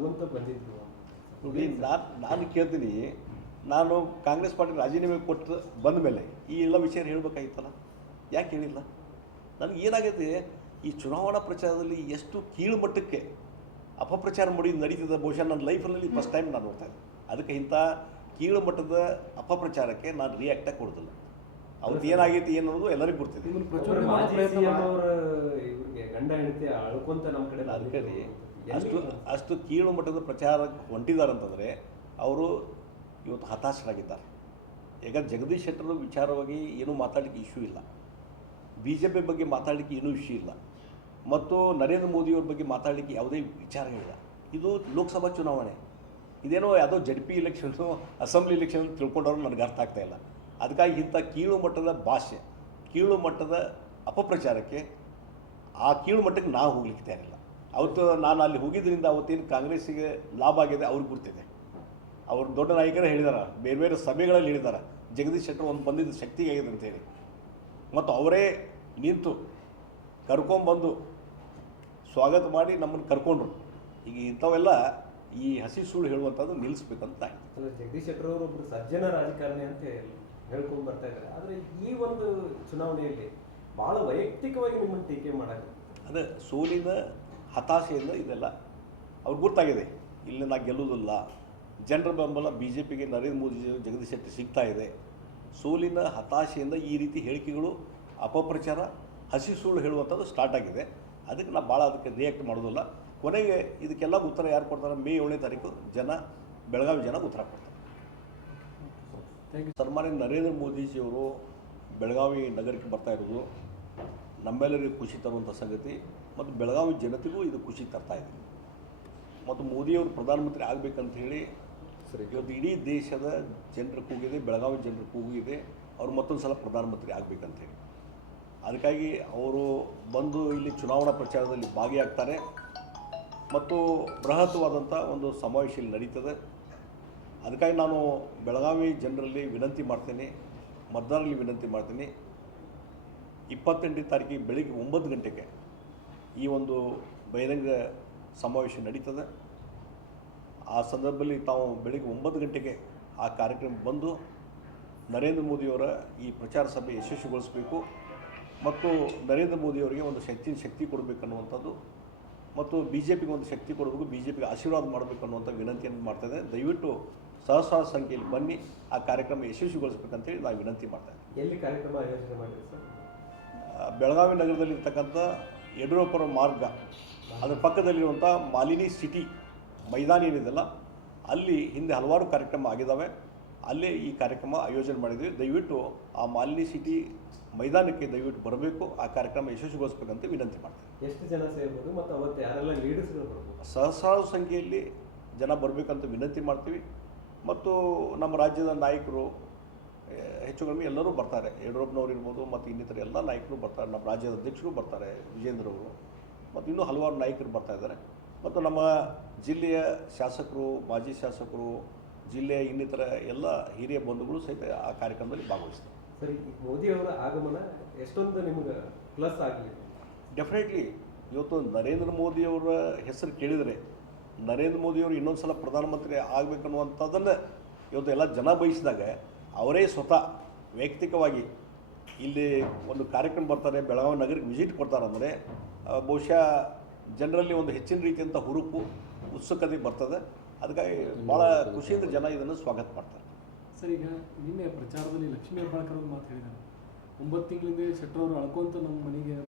ತಗೊಂತ ಬಂದಿದ್ರು ನೋಡಿ ನಾನು ನಾನು ಕೇಳ್ತೀನಿ. ನಾನು ಕಾಂಗ್ರೆಸ್ ಪಾರ್ಟಿ ರಾಜೀನಾಮೆ ಕೊಟ್ಟು ಬಂದ ಮೇಲೆ ಈ ಎಲ್ಲ ವಿಷಯ ಹೇಳಬೇಕಾಗಿತ್ತಲ್ಲ? ಯಾಕೆ ಹೇಳಿಲ್ಲ? ನನಗೆ ಏನಾಗೈತೆ ಈ ಚುನಾವಣಾ ಪ್ರಚಾರದಲ್ಲಿ ಎಷ್ಟು ಕೀಳುಮಟ್ಟಕ್ಕೆ ಅಪಪ್ರಚಾರ ಮಾಡಿ ನಡೀತಿದ್ದ ಬಹುಶಃ ನನ್ನ ಲೈಫಲ್ಲಿ ಫಸ್ಟ್ ಟೈಮ್ ನಾನು ನೋಡ್ತಾ ಇದ್ದೆ. ಅದಕ್ಕೆ ಇಂಥ ಕೀಳುಮಟ್ಟದ ಅಪಪ್ರಚಾರಕ್ಕೆ ನಾನು ರಿಯಾಕ್ಟಾಗಿ ಕೊಡೋದಿಲ್ಲ. ಅವ್ರದ್ದು ಏನಾಗೈತಿ ಏನು ಅನ್ನೋದು ಎಲ್ಲರಿಗೂ ಗೊತ್ತಿದೆ. ನಿಮ್ಮನ್ನು ಪ್ರಚೋದನೆ ಮಾಜಿ ಪ್ರಯತ್ನ CM ಮಾಡಿ- ಇವ್ರಿಗೆ ಗಂಡ ಹೆಂಡತಿ ಅಳ್ಕೊಂತ ನಮ್ಮ ಕಡೆ ಅದಕ್ಕೆ ರೀ ಅಷ್ಟು ಅಷ್ಟು ಕೀಳು ಮಟ್ಟದ ಪ್ರಚಾರಕ್ಕೆ ಹೊಂಟಿದ್ದಾರೆ ಅಂತಂದರೆ ಅವರು ಇವತ್ತು ಹತಾಶರಾಗಿದ್ದಾರೆ. ಈಗ ಜಗದೀಶ್ ಶೆಟ್ಟರ್ ವಿಚಾರವಾಗಿ ಏನೂ ಮಾತಾಡಲಿಕ್ಕೆ ಇಶ್ಯೂ ಇಲ್ಲ. ಬಿ ಜೆ ಪಿ ಬಗ್ಗೆ ಮಾತಾಡಲಿಕ್ಕೆ ಏನೂ ಇಶ್ಯೂ ಇಲ್ಲ. ಮತ್ತು ನರೇಂದ್ರ ಮೋದಿಯವ್ರ ಬಗ್ಗೆ ಮಾತಾಡಲಿಕ್ಕೆ ಯಾವುದೇ ವಿಚಾರಗಳಿಲ್ಲ ಇದು ಲೋಕಸಭಾ ಚುನಾವಣೆ. ಇದೇನೋ ಯಾವುದೋ Z P elections assembly election ತಿಳ್ಕೊಂಡವ್ರು ನನಗೆ ಅರ್ಥ ಆಗ್ತಾ ಇಲ್ಲ. ಅದಕ್ಕಾಗಿ ಇಂಥ ಕೀಳು ಮಟ್ಟದ ಭಾಷೆ ಕೀಳು ಮಟ್ಟದ ಅಪಪ್ರಚಾರಕ್ಕೆ ಆ ಕೀಳು ಮಟ್ಟಕ್ಕೆ ನಾವು ಹೋಗ್ಲಿಕ್ಕೆ ತಯಾರಿಲ್ಲ. ಅವತ್ತು ನಾನು ಅಲ್ಲಿ ಹೋಗಿದ್ದರಿಂದ ಅವತ್ತೇನು ಕಾಂಗ್ರೆಸ್ಸಿಗೆ ಲಾಭ ಆಗಿದೆ ಅವ್ರಿಗೆ ಗುರ್ತಿದೆ ಅವರು ದೊಡ್ಡ ನಾಯಕರೇ ಹೇಳಿದಾರೆ ಬೇರೆ ಬೇರೆ ಸಭೆಗಳಲ್ಲಿ ಹೇಳಿದ್ದಾರೆ ಜಗದೀಶ್ ಶೆಟ್ಟರ್ ಒಂದು ಬಂದಿದ್ದ ಶಕ್ತಿಯಾಗಿದೆ ಆಗಿದೆ ಅಂತೇಳಿ ಮತ್ತು ಅವರೇ ನಿಂತು ಕರ್ಕೊಂಬಂದು ಸ್ವಾಗತ ಮಾಡಿ ನಮ್ಮನ್ನು ಕರ್ಕೊಂಡ್ರು. ಈಗ ಇಂಥವೆಲ್ಲ ಈ ಹಸಿ ಸುಳ್ಳು ಹೇಳುವಂಥದ್ದು ನಿಲ್ಲಿಸ್ಬೇಕಂತ ಜಗದೀಶ್ ಶೆಟ್ಟರ್ ಅವರು ಒಬ್ಬರು ಸಜ್ಜನ ರಾಜಕಾರಣಿ ಅಂತ ಹೇಳ್ಕೊಂಡು ಬರ್ತಾ ಇದ್ದಾರೆ. ಆದರೆ ಈ ಒಂದು ಚುನಾವಣೆಯಲ್ಲಿ ಭಾಳ ವೈಯಕ್ತಿಕವಾಗಿ ನಿಮ್ಮನ್ನು ಟೀಕೆ ಮಾಡಕ್ಕೆ ಅದೇ ಸೋಲಿನ ಹತಾಶೆಯಿಂದ ಇದೆಲ್ಲ. ಅವ್ರಿಗೆ ಗೊತ್ತಾಗಿದೆ ಇಲ್ಲಿ ನಾ ಗೆಲ್ಲುವುದಿಲ್ಲ. ಜನರ ಬೆಂಬಲ ಬಿ ಜೆ ಪಿಗೆ ನರೇಂದ್ರ ಮೋದಿ ಜಗದೀಶ್ ಶೆಟ್ಟಿ ಸಿಗ್ತಾ ಇದೆ. ಸೋಲಿನ ಹತಾಶೆಯಿಂದ ಈ ರೀತಿ ಹೇಳಿಕೆಗಳು ಅಪಪ್ರಚಾರ ಹಸಿ ಸುಳ್ಳು ಹೇಳುವಂಥದ್ದು ಸ್ಟಾರ್ಟ್ ಆಗಿದೆ. ಅದಕ್ಕೆ ನಾ ಭಾಳ ಅದಕ್ಕೆ ರಿಯಾಕ್ಟ್ ಮಾಡೋದಿಲ್ಲ. ಕೊನೆಗೆ ಇದಕ್ಕೆಲ್ಲ ಉತ್ತರ ಯಾರು ಕೊಡ್ತಾರೆ? ಮೇ ಏಳನೇ ತಾರೀಕು ಜನ ಬೆಳಗಾವಿ ಜನ ಉತ್ತರ ಕೊಡ್ತಾರೆ. ಸನ್ಮಾನ್ಯ ನರೇಂದ್ರ ಮೋದಿಜಿಯವರು ಬೆಳಗಾವಿ ನಗರಕ್ಕೆ ಬರ್ತಾ ಇರೋದು. ನಮ್ಮೆಲ್ಲರಿಗೂ ಖುಷಿ ತರುವಂಥ ಸಂಗತಿ. ಮತ್ತು ಬೆಳಗಾವಿ ಜನತೆಗೂ ಇದು ಖುಷಿ ತರ್ತಾ ಇದೆ. ಮತ್ತು ಮೋದಿಯವರು ಪ್ರಧಾನಮಂತ್ರಿ ಆಗಬೇಕಂತ ಹೇಳಿ ಸರಿ. ಇವತ್ತು ಇಡೀ ದೇಶದ ಜನರ ಕೂಗಿದೆ ಬೆಳಗಾವಿ ಜನರ ಕೂಗಿದೆ ಅವರು ಮತ್ತೊಂದು ಸಲ ಪ್ರಧಾನಮಂತ್ರಿ ಆಗಬೇಕಂತೇಳಿ ಅದಕ್ಕಾಗಿ ಅವರು ಬಂದು ಇಲ್ಲಿ ಚುನಾವಣಾ ಪ್ರಚಾರದಲ್ಲಿ ಭಾಗಿಯಾಗ್ತಾರೆ. ಮತ್ತು ಬೃಹತ್ವಾದಂಥ ಒಂದು ಸಮಾವೇಶ ಇಲ್ಲಿ ನಡೀತದೆ. ಅದಕ್ಕಾಗಿ ನಾನು ಬೆಳಗಾವಿ ಜನರಲ್ಲಿ ವಿನಂತಿ ಮಾಡ್ತೀನಿ ಮತದಾರರಲ್ಲಿ ವಿನಂತಿ ಮಾಡ್ತೀನಿ. ಇಪ್ಪತ್ತೆಂಟನೇ ತಾರೀಕಿಗೆ ಬೆಳಿಗ್ಗೆ ಒಂಬತ್ತು ಗಂಟೆಗೆ ಈ ಒಂದು ಬಹಿರಂಗ ಸಮಾವೇಶ ನಡೀತದೆ. ಆ ಸಂದರ್ಭದಲ್ಲಿ ತಾವು ಬೆಳಿಗ್ಗೆ ಒಂಬತ್ತು ಗಂಟೆಗೆ ಆ ಕಾರ್ಯಕ್ರಮ ಬಂದು ನರೇಂದ್ರ ಮೋದಿಯವರ ಈ ಪ್ರಚಾರ ಸಭೆ ಯಶಸ್ವಿಗೊಳಿಸಬೇಕು ಮತ್ತು ನರೇಂದ್ರ ಮೋದಿಯವರಿಗೆ ಒಂದು ಶಕ್ತಿ ಶಕ್ತಿ ಕೊಡಬೇಕನ್ನುವಂಥದ್ದು ಮತ್ತು ಬಿ ಜೆ ಪಿಗೆ ಒಂದು ಶಕ್ತಿ ಕೊಡಬೇಕು ಬಿ ಜೆ ಪಿಗೆ ಆಶೀರ್ವಾದ ಮಾಡಬೇಕು ಅನ್ನುವಂಥ ವಿನಂತಿಯನ್ನು ಮಾಡ್ತಾಯಿದೆ ದಯವಿಟ್ಟು ಸಹಸ್ರಾರು ಸಂಖ್ಯೆಯಲ್ಲಿ ಬನ್ನಿ ಆ ಕಾರ್ಯಕ್ರಮ ಯಶಸ್ವಿಗೊಳಿಸ್ಬೇಕಂತೇಳಿ ನಾವು ವಿನಂತಿ ಮಾಡ್ತಾ ಇದ್ದೀವಿ ಎಲ್ಲಿ ಕಾರ್ಯಕ್ರಮ ಆಯೋಜನೆ ಮಾಡಿದೆ ಸರ್? ಬೆಳಗಾವಿ ನಗರದಲ್ಲಿರ್ತಕ್ಕಂಥ ಯಡಿಯೂರಪ್ಪರ ಮಾರ್ಗ. ಅದರ ಪಕ್ಕದಲ್ಲಿರುವಂಥ ಮಾಲಿನಿ ಸಿಟಿ ಮೈದಾನ ಏನಿದೆಯಲ್ಲ ಅಲ್ಲಿ ಹಿಂದೆ ಹಲವಾರು ಕಾರ್ಯಕ್ರಮ ಆಗಿದ್ದಾವೆ ಅಲ್ಲೇ ಈ ಕಾರ್ಯಕ್ರಮ ಆಯೋಜನೆ ಮಾಡಿದ್ವಿ. ದಯವಿಟ್ಟು ಆ ಮಾಲಿನಿ ಸಿಟಿ ಮೈದಾನಕ್ಕೆ ದಯವಿಟ್ಟು ಬರಬೇಕು. ಆ ಕಾರ್ಯಕ್ರಮ ಯಶಸ್ವಿಗೊಳಿಸ್ಬೇಕಂತ ವಿನಂತಿ ಮಾಡ್ತೀನಿ. ಎಷ್ಟು ಜನ ಸೇರ್ಬೋದು ಮತ್ತು ಅವತ್ತು ಯಾರೆಲ್ಲ ಲೀಡರ್ಸ್ಗಳು ಸಹಸ್ರಾರು ಸಂಖ್ಯೆಯಲ್ಲಿ ಜನ ಬರಬೇಕಂತ ವಿನಂತಿ ಮಾಡ್ತೀವಿ. ಮತ್ತು ನಮ್ಮ ರಾಜ್ಯದ ನಾಯಕರು ಹೆಚ್ಚು ಕಡಿಮೆ ಎಲ್ಲರೂ ಬರ್ತಾರೆ. ಯಡಿಯೂರಪ್ಪನವ್ರು ಇರ್ಬೋದು ಮತ್ತು ಇನ್ನಿತರ ಎಲ್ಲ ನಾಯಕರು ಬರ್ತಾರೆ. ನಮ್ಮ ರಾಜ್ಯದ ಅಧ್ಯಕ್ಷರು ಬರ್ತಾರೆ ವಿಜೇಂದ್ರ ಅವರು ಮತ್ತು ಇನ್ನೂ ಹಲವಾರು ನಾಯಕರು ಬರ್ತಾ ಇದ್ದಾರೆ. ಮತ್ತು ನಮ್ಮ ಜಿಲ್ಲೆಯ ಶಾಸಕರು ಮಾಜಿ ಶಾಸಕರು ಜಿಲ್ಲೆಯ ಇನ್ನಿತರ ಎಲ್ಲ ಹಿರಿಯ ಬಂಧುಗಳು ಸಹಿತ ಆ ಕಾರ್ಯಕ್ರಮದಲ್ಲಿ ಭಾಗವಹಿಸ್ತಾರೆ. ಸರಿ ಮೋದಿ ಅವರ ಆಗಮನ ಎಷ್ಟೊಂದು ನಿಮಗೆ ಪ್ಲಸ್ ಆಗಲಿ ಡೆಫಿನೆಟ್ಲಿ ಇವತ್ತು ನರೇಂದ್ರ ಮೋದಿಯವರ ಹೆಸರು ಕೇಳಿದರೆ ನರೇಂದ್ರ ಮೋದಿಯವರು ಇನ್ನೊಂದು ಸಲ ಪ್ರಧಾನಮಂತ್ರಿ ಆಗಬೇಕನ್ನುವಂಥದ್ದನ್ನು ಇವತ್ತು ಎಲ್ಲ ಜನ ಬಯಸಿದಾಗ ಅವರೇ ಸ್ವತಃ ವೈಯಕ್ತಿಕವಾಗಿ ಇಲ್ಲಿ ಒಂದು ಕಾರ್ಯಕ್ರಮ ಬರ್ತಾರೆ, ಬೆಳಗಾವಿ ನಗರಕ್ಕೆ ವಿಸಿಟ್ ಕೊಡ್ತಾರೆ ಅಂದರೆ ಬಹುಶಃ ಜನರಲ್ಲಿ ಒಂದು ಹೆಚ್ಚಿನ ರೀತಿಯಂಥ ಹುರುಪು, ಉತ್ಸುಕತೆ ಬರ್ತದೆ. ಅದಕ್ಕಾಗಿ ಭಾಳ ಖುಷಿಯಿಂದ ಜನ ಇದನ್ನು ಸ್ವಾಗತ ಮಾಡ್ತಾರೆ. ಸರ್, ಈಗ ನಿನ್ನೆ ಪ್ರಚಾರದಲ್ಲಿ ಲಕ್ಷ್ಮೀ ಹೆಬ್ಬಾಳ್ಕರ್ ಮಾತು ಹೇಳಿದ್ದಾರೆ. ಒಂಬತ್ತು ತಿಂಗಳಿಂದ ಶೆಟ್ಟರ್ ಅವರು ಅಳ್ಕೊಂತ ನಮ್ಮ ಮನೆಗೆ